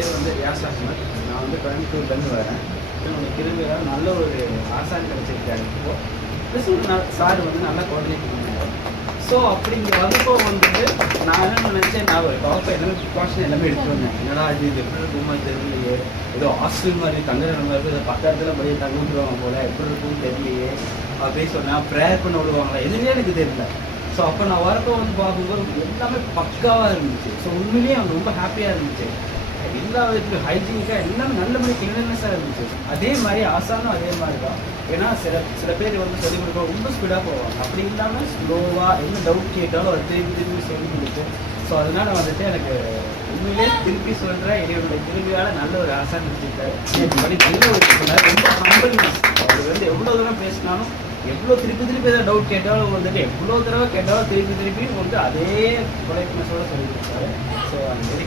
பேர் வந்து ரியாஸ் அஹ்மத். நான் வந்து கோயம்புத்தூர்லேருந்து வரேன். என்னோடய திருவிழா நல்ல ஒரு ஆசான் கிடச்சிருக்காரு. இப்போது ப்ளஸ் ஒரு சார் வந்து நல்லா கோஆர்டினேட் பண்ணாங்க. ஸோ அப்படிங்கிற வகுப்போ வந்துட்டு நான் என்ன நினச்சேன், நான் ஒரு டாப்பை எல்லாமே ப்ரிகாஷன் எல்லாமே எடுத்து வந்தேன். என்னடா இது எப்படி இருக்குமா தெரியலையே, ஏதோ ஹாஸ்டல் மாதிரி தங்குற மாதிரி இதை பக்கத்தில் போய் தங்க விட்டுருவாங்க போல், எப்படி இருக்கும்னு தெரியலையே அப்படின்னு சொன்னால் ப்ரேயர் பண்ண விடுவாங்களா எதுவுமே எனக்கு தெரியல. ஸோ அப்போ நான் வரப்போ வந்து பார்க்கும்போது எல்லாமே பக்காவாக இருந்துச்சு. ஸோ உண்மையிலேயே அவங்க ரொம்ப ஹாப்பியாக இருந்துச்சு. எல்லா விதத்துலையும் ஹைஜீனிக்காக எல்லாமே நல்லபடி கிளீனஸாக இருந்துச்சு. அதே மாதிரி ஆசானும் அதே மாதிரி தான். ஏன்னா சில பேர் வந்து சொல்லிக் கொடுக்க ரொம்ப ஸ்பீடாக போவாங்க. அப்படி இல்லாமல் ஸ்லோவாக என்ன டவுட் கேட்டாலும் அதை திருப்பி சொல்லி கொடுத்து. ஸோ அதனால் வந்துட்டு எனக்கு உண்மையிலே திருப்பி சொல்கிறேன், என்னுடைய திருவிழாவில் நல்ல ஒரு ஆசான் வச்சுருக்காரு. நல்ல ஒரு ரொம்ப ஹம்பிள்னஸ். அவர் வந்து எவ்வளோ தூரம் பேசினாலும் எவ்வளோ திருப்பி ஏதாவது டவுட் கேட்டாலும் வந்துட்டு எவ்வளோ தடவை கேட்டாலும் திருப்பி வந்து அதே பொலைட்னஸோடு சொல்லி கொடுத்தாரு. ஸோ அது வெரி